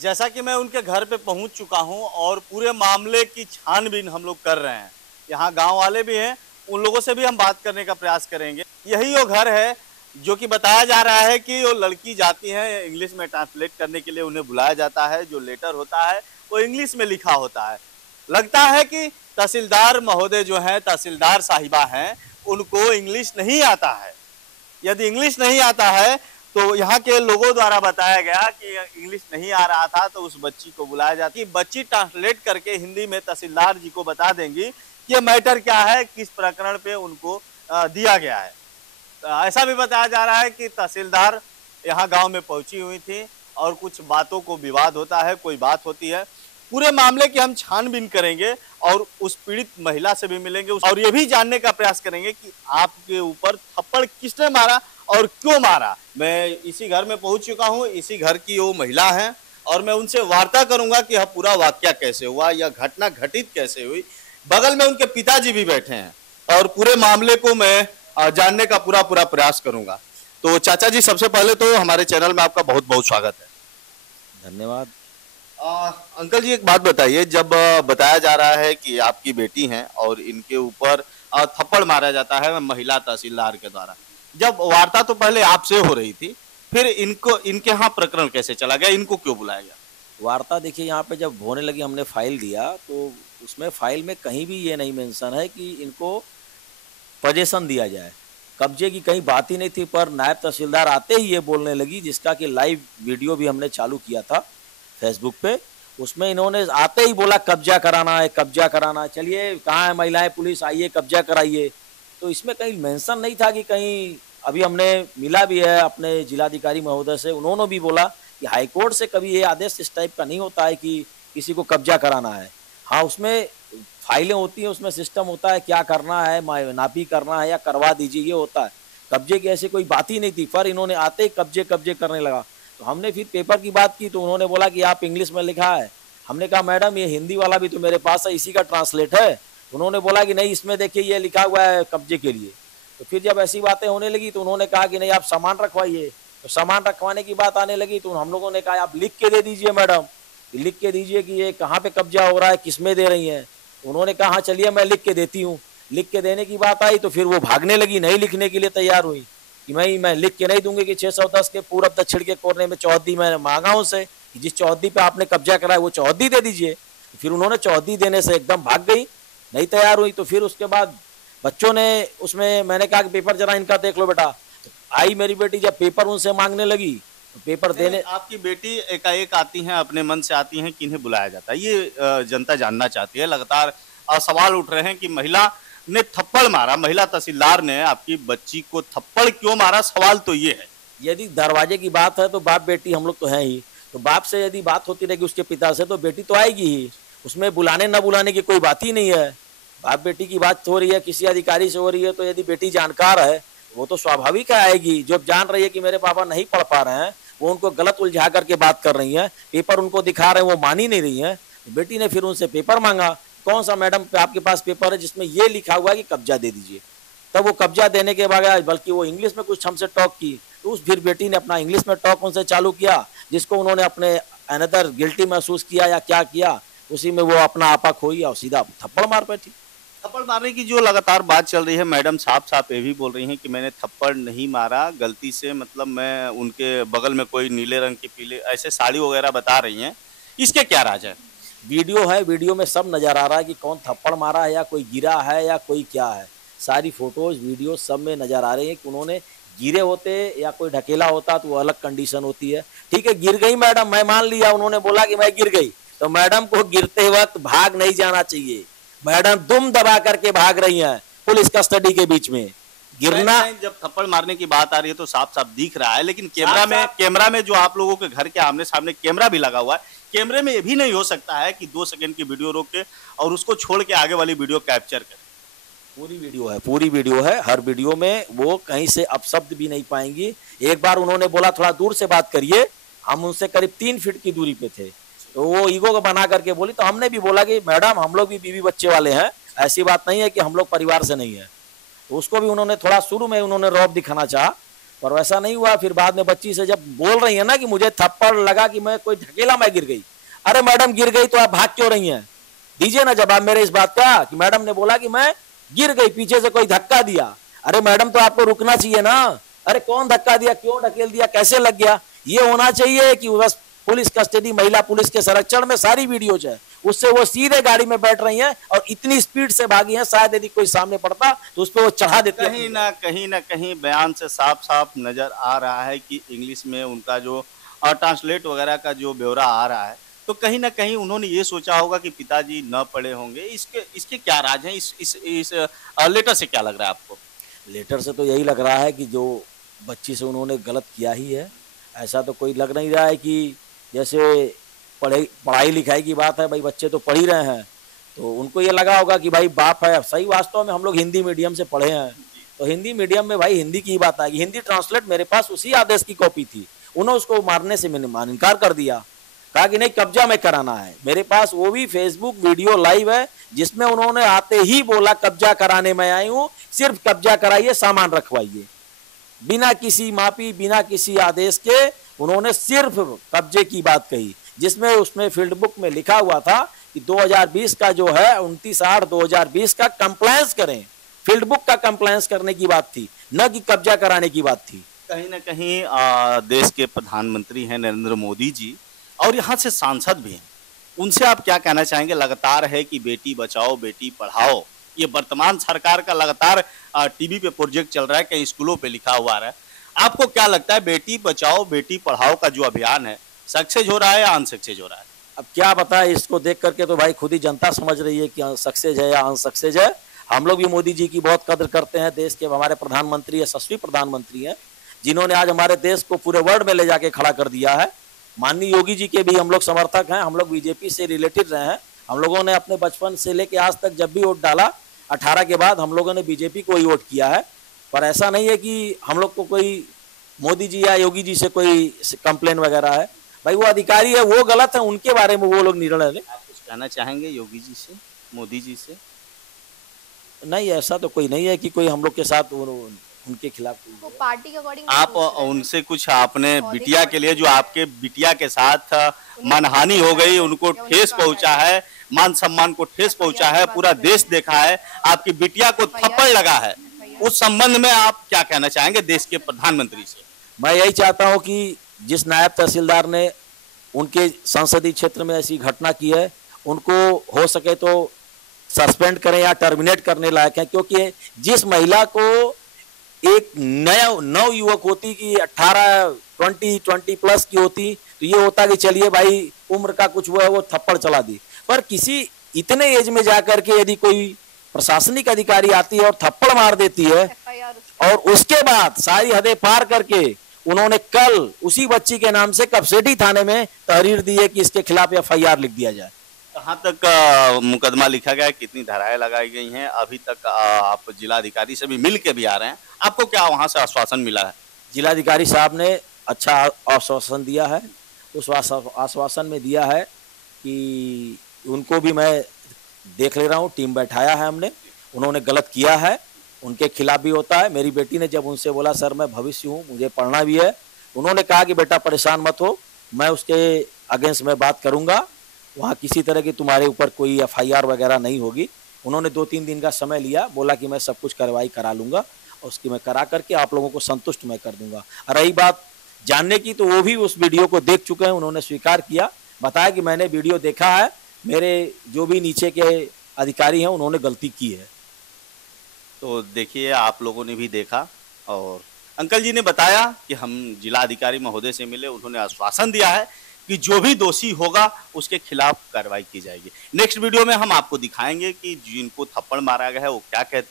जैसा कि मैं उनके घर पे पहुंच चुका हूं और पूरे मामले की छानबीन हम लोग कर रहे हैं। यहाँ गांव वाले भी हैं, उन लोगों से भी हम बात करने का प्रयास करेंगे। यही वो घर है जो कि बताया जा रहा है कि वो लड़की जाती है, इंग्लिश में ट्रांसलेट करने के लिए उन्हें बुलाया जाता है। जो लेटर होता है वो इंग्लिश में लिखा होता है। लगता है कि तहसीलदार महोदय जो है, तहसीलदार साहिबा हैं, उनको इंग्लिश नहीं आता है। यदि इंग्लिश नहीं आता है तो यहाँ के लोगों द्वारा बताया गया कि इंग्लिश नहीं आ रहा था तो उस बच्ची को बुलाया जाता है। बच्ची ट्रांसलेट करके हिंदी में तहसीलदार जी को बता देंगी कि ये मैटर क्या है, किस प्रकरण पे उनको दिया गया है। ऐसा भी बताया जा रहा है कि तहसीलदार यहाँ गांव में पहुंची हुई थी और कुछ बातों को विवाद होता है, कोई बात होती है। पूरे मामले की हम छानबीन करेंगे और उस पीड़ित महिला से भी मिलेंगे और ये भी जानने का प्रयास करेंगे कि आपके ऊपर थप्पड़ किसने मारा और क्यों मारा। मैं इसी घर में पहुंच चुका हूं, इसी घर की वो महिला है और मैं उनसे वार्ता करूंगा कि यह पूरा वाकया कैसे हुआ, यह घटना घटित कैसे हुई। बगल में उनके पिताजी भी बैठे हैं और पूरे मामले को मैं जानने का पूरा प्रयास करूंगा। तो चाचा जी, सबसे पहले तो हमारे चैनल में आपका बहुत बहुत स्वागत है। धन्यवाद। अंकल जी, एक बात बताइए, जब बताया जा रहा है कि आपकी बेटी हैं और इनके ऊपर थप्पड़ मारा जाता है महिला तहसीलदार के द्वारा, जब वार्ता तो पहले आपसे हो रही थी, फिर इनके यहाँ प्रकरण कैसे चला गया, इनको क्यों बुलाया गया? वार्ता देखिए, यहाँ पे जब होने लगी हमने फाइल दिया तो उसमें फाइल में कहीं भी ये नहीं मेंशन है कि इनको पोजीशन दिया जाए। कब्जे की कहीं बात ही नहीं थी, पर नायब तहसीलदार आते ही ये बोलने लगी, जिसका कि लाइव वीडियो भी हमने चालू किया था फेसबुक पे। उसमें इन्होंने आते ही बोला कब्जा कराना है, कब्जा कराना है। चलिए, कहाँ है महिलाएं, पुलिस आइए, कब्जा कराइए। तो इसमें कहीं मेंशन नहीं था कि कहीं, अभी हमने मिला भी है अपने जिलाधिकारी महोदय से, उन्होंने भी बोला कि हाईकोर्ट से कभी ये आदेश इस टाइप का नहीं होता है कि किसी को कब्जा कराना है। हाँ, उसमें फाइलें होती हैं, उसमें सिस्टम होता है, क्या करना है, नापी करना है या करवा दीजिए, ये होता है। कब्जे की ऐसी कोई बात ही नहीं थी, पर इन्होंने आते ही कब्जे कब्जे करने लगा। तो हमने फिर पेपर की बात की तो उन्होंने बोला कि आप इंग्लिश में लिखा है। हमने कहा मैडम, ये हिंदी वाला भी तो मेरे पास है, इसी का ट्रांसलेट है। उन्होंने बोला कि नहीं, इसमें देखिए ये लिखा हुआ है कब्जे के लिए। तो फिर जब ऐसी बातें होने लगी तो उन्होंने कहा कि नहीं, आप सामान रखवाइए। तो सामान रखवाने की बात आने लगी तो हम लोगों ने कहा आप लिख के दे दीजिए मैडम, लिख के दीजिए कि ये कहाँ पे कब्जा हो रहा है, किसमें दे रही हैं। उन्होंने कहा हाँ चलिए मैं लिख के देती हूँ। लिख के देने की बात आई तो फिर वो भागने लगी, नहीं लिखने के लिए तैयार हुई कि मैं लिख के नहीं दूंगी कि 610 के पूरब दक्षिण के कोने में चौहद्दी मैंने मांगा उनसे कि जिस चौहद्दी पे आपने कब्जा करा है वो चौहद्दी दे दीजिए। फिर उन्होंने चौहद्दी देने से एकदम भाग गई, नहीं तैयार हुई। तो फिर उसके बाद बच्चों ने, उसमें मैंने कहा कि पेपर जरा इनका देख लो बेटा। आई मेरी बेटी, जब पेपर उनसे मांगने लगी तो पेपर देने, आपकी बेटी एकाएक आती हैं, अपने मन से आती हैं कि इन्हें बुलाया जाता है, ये जनता जानना चाहती है। लगातार सवाल उठ रहे हैं कि महिला ने थप्पड़ मारा, महिला तहसीलदार ने आपकी बच्ची को थप्पड़ क्यों मारा, सवाल तो ये है। यदि दरवाजे की बात है तो बाप बेटी हम लोग तो हैं ही, तो बाप से यदि बात होती रहेगी उसके पिता से तो बेटी तो आएगी ही। उसमें बुलाने न बुलाने की कोई बात ही नहीं है। बाप बेटी की बात हो रही है, किसी अधिकारी से हो रही है, तो यदि बेटी जानकार है वो तो स्वाभाविक है आएगी। जो जान रही है कि मेरे पापा नहीं पढ़ पा रहे हैं, वो उनको गलत उलझा करके बात कर रही हैं, पेपर उनको दिखा रहे हैं, वो मान ही नहीं रही हैं। तो बेटी ने फिर उनसे पेपर मांगा, कौन सा मैडम आपके पास पेपर है जिसमें ये लिखा हुआ है कि कब्जा दे दीजिए। तब वो कब्जा देने के बगैर, बल्कि वो इंग्लिश में कुछ हमसे टॉक की, तो उस फिर बेटी ने अपना इंग्लिश में टॉक उनसे चालू किया, जिसको उन्होंने अपने अनदर गिल्टी महसूस किया या क्या किया, उसी में वो अपना आपा खोई और सीधा थप्पड़ मार बैठी। थप्पड़ मारने की जो लगातार बात चल रही है, मैडम साफ साफ ये भी बोल रही हैं कि मैंने थप्पड़ नहीं मारा, गलती से, मतलब मैं उनके बगल में कोई नीले रंग की, पीले ऐसे साड़ी वगैरह बता रही हैं। इसके क्या राज है? वीडियो है, वीडियो में सब नजर आ रहा है कि कौन थप्पड़ मारा है या कोई गिरा है या कोई क्या है। सारी फोटोज वीडियो सब में नजर आ रही है कि उन्होंने गिरे होते या कोई ढकेला होता तो वो अलग कंडीशन होती है। ठीक है, गिर गई मैडम, मैं मान लिया, उन्होंने बोला कि मैं गिर गई, तो मैडम को गिरते वक्त भाग नहीं जाना चाहिए। मैडम दुम दबा करके भाग रही हैं पुलिस कस्टडी के बीच में। गिरना, जब थप्पड़ मारने की बात आ रही है तो साफ साफ दिख रहा है, लेकिन कैमरा में जो आप लोगों के घर के आमने सामने कैमरा भी लगा हुआ है, कैमरे में ये भी नहीं हो सकता है कि 2 सेकंड की वीडियो रोक के और उसको छोड़ के आगे वाली वीडियो कैप्चर करे। पूरी वीडियो है, हर वीडियो में वो कहीं से अपशब्द भी नहीं पाएंगी। एक बार उन्होंने बोला थोड़ा दूर से बात करिए, हम उनसे करीब 3 फीट की दूरी पे थे, तो वो ईगो को बना करके बोली। तो हमने भी बोला कि मैडम हम लोग भी बीवी बच्चे वाले हैं, ऐसी बात नहीं है कि हम लोग परिवार से नहीं है। तो उसको भी उन्होंने थोड़ा शुरू में उन्होंने रौब दिखाना चाहा, पर वैसा नहीं हुआ। फिर बाद में बच्ची से जब बोल रही है ना कि मुझे थप्पड़ लगा कि मैं कोई ढकेला मैं गिर गई, अरे मैडम गिर गई तो आप भाग क्यों रही हैं? दीजिए ना जवाब मेरे इस बात का कि मैडम ने बोला कि मैं गिर गई, पीछे से कोई धक्का दिया। अरे मैडम तो आपको रुकना चाहिए ना, अरे कौन धक्का दिया, क्यों ढकेल दिया, कैसे लग गया? ये होना चाहिए कि बस पुलिस कस्टडी, महिला पुलिस के संरक्षण में सारी वीडियोज है, उससे वो सीधे गाड़ी में बैठ रही हैं और इतनी स्पीड से भागी हैं, शायद यदि कोई सामने पड़ता तो उस पर वो चढ़ा देते। कहीं ना कहीं बयान से साफ साफ नजर आ रहा है कि इंग्लिश में उनका जो ट्रांसलेट वगैरह का जो ब्यौरा आ रहा है, तो कहीं ना कहीं उन्होंने ये सोचा होगा कि पिताजी न पढ़े होंगे। इसके क्या राज हैं? इस लेटर से क्या लग रहा है आपको? लेटर से तो यही लग रहा है कि जो बच्ची से उन्होंने गलत किया ही है। ऐसा तो कोई लग नहीं रहा है कि जैसे पढ़ाई लिखाई की बात है, भाई बच्चे तो पढ़ ही रहे हैं, तो उनको ये लगा होगा कि भाई बाप है सही। वास्तव में हम लोग हिंदी मीडियम से पढ़े हैं, तो हिंदी मीडियम में भाई हिंदी की ही बात आएगी। हिंदी ट्रांसलेट मेरे पास उसी आदेश की कॉपी थी, उन्होंने उसको मारने से मैंने इनकार कर दिया, कहा कि नहीं कब्जा में कराना है। मेरे पास वो भी फेसबुक वीडियो लाइव है जिसमें उन्होंने आते ही बोला कब्जा कराने में आई हूँ, सिर्फ कब्जा कराइए, सामान रखवाइए। बिना किसी मापी, बिना किसी आदेश के उन्होंने सिर्फ कब्जे की बात कही, जिसमें उसमें फील्ड बुक में लिखा हुआ था कि 2020 का जो है 29/8/2020 का कंप्लायंस करें। फील्ड बुक का कंप्लायंस करने की बात थी, न कि कब्जा कराने की बात थी। कहीं ना कहीं देश के प्रधानमंत्री हैं नरेंद्र मोदी जी, और यहाँ से सांसद भी हैं, उनसे आप क्या कहना चाहेंगे? लगातार है कि बेटी बचाओ बेटी पढ़ाओ, ये वर्तमान सरकार का लगातार टीवी पे प्रोजेक्ट चल रहा है, कई स्कूलों पे लिखा हुआ है। आपको क्या लगता है बेटी बचाओ बेटी पढ़ाओ का जो अभियान है सक्सेस हो रहा है या अनसक्सेस हो रहा है? अब क्या बताएं, इसको देख करके तो भाई खुद ही जनता समझ रही है कि सक्सेस है या अनसक्सेस है। हम लोग भी मोदी जी की बहुत कदर करते हैं, देश के हमारे प्रधानमंत्री यशस्वी प्रधानमंत्री हैं, जिन्होंने आज हमारे देश को पूरे वर्ल्ड में ले जाके खड़ा कर दिया है। माननीय योगी जी के भी हम लोग समर्थक हैं, हम लोग बीजेपी से रिलेटेड रहे हैं। हम लोगों ने अपने बचपन से लेके आज तक जब भी वोट डाला 18 के बाद हम लोगों ने बीजेपी को ही वोट किया है। पर ऐसा नहीं है कि हम लोग को कोई मोदी जी या योगी जी से कोई कंप्लेन वगैरह है। भाई वो अधिकारी है, वो गलत है, उनके बारे में वो लोग निर्णय लें। आप कुछ कहना चाहेंगे योगी जी से, मोदी जी से? नहीं, ऐसा तो कोई नहीं है कि कोई हम लोग के साथ उनके खिलाफ पार्टी के अकॉर्डिंग आप उनसे कुछ आपने बिटिया के लिए, जो आपके बिटिया के साथ मानहानि हो गई, उनको ठेस पहुंचा है, मान सम्मान को ठेस पहुंचा है, पूरा देश देखा है, आपकी बिटिया को थप्पड़ लगा है, उस संबंध में आप क्या कहना चाहेंगे देश के प्रधानमंत्री से? मैं यही चाहता हूं कि जिस नायब तहसीलदार ने उनके संसदीय क्षेत्र में ऐसी घटना की है, उनको हो सके तो सस्पेंड करें या टर्मिनेट करने लायक है। क्योंकि जिस महिला को एक नव युवक होती कि 18-20 प्लस की होती, तो ये होता कि चलिए भाई उम्र का कुछ वो है, वो थप्पड़ चला दी। पर किसी इतने एज में जाकर के यदि कोई प्रशासनिक अधिकारी आती है और थप्पड़ मार देती है, और उसके बाद सारी हदें पार करके उन्होंने कल उसी बच्ची के नाम से कपसेटी थाने में तहरीर दी है कि इसके खिलाफ FIR लिख दिया जाए। कहाँ तक मुकदमा लिखा गया है, कितनी धाराएं लगाई गई हैं? अभी तक आप जिलाधिकारी से भी मिल के भी आ रहे हैं, आपको क्या वहां से आश्वासन मिला है? जिलाधिकारी साहब ने अच्छा आश्वासन दिया है। उस आश्वासन में दिया है कि उनको भी मैं देख ले रहा हूँ, टीम बैठाया है हमने, उन्होंने गलत किया है, उनके खिलाफ भी होता है। मेरी बेटी ने जब उनसे बोला सर मैं भविष्य हूँ, मुझे पढ़ना भी है, उन्होंने कहा कि बेटा परेशान मत हो, मैं उसके अगेंस्ट में बात करूँगा, वहाँ किसी तरह की तुम्हारे ऊपर कोई FIR वगैरह नहीं होगी। उन्होंने 2-3 दिन का समय लिया, बोला कि मैं सब कुछ कार्रवाई करा लूँगा और उसकी मैं करा करके आप लोगों को संतुष्ट मैं कर दूँगा। और रही बात जानने की, तो वो भी उस वीडियो को देख चुके हैं, उन्होंने स्वीकार किया, बताया कि मैंने वीडियो देखा है, मेरे जो भी नीचे के अधिकारी हैं उन्होंने गलती की है। तो देखिए आप लोगों ने भी देखा, और अंकल जी ने बताया कि हम जिलाधिकारी महोदय से मिले, उन्होंने आश्वासन दिया है कि जो भी दोषी होगा उसके खिलाफ कार्रवाई की जाएगी। नेक्स्ट वीडियो में हम आपको दिखाएंगे कि जिनको थप्पड़ मारा गया है वो क्या कहते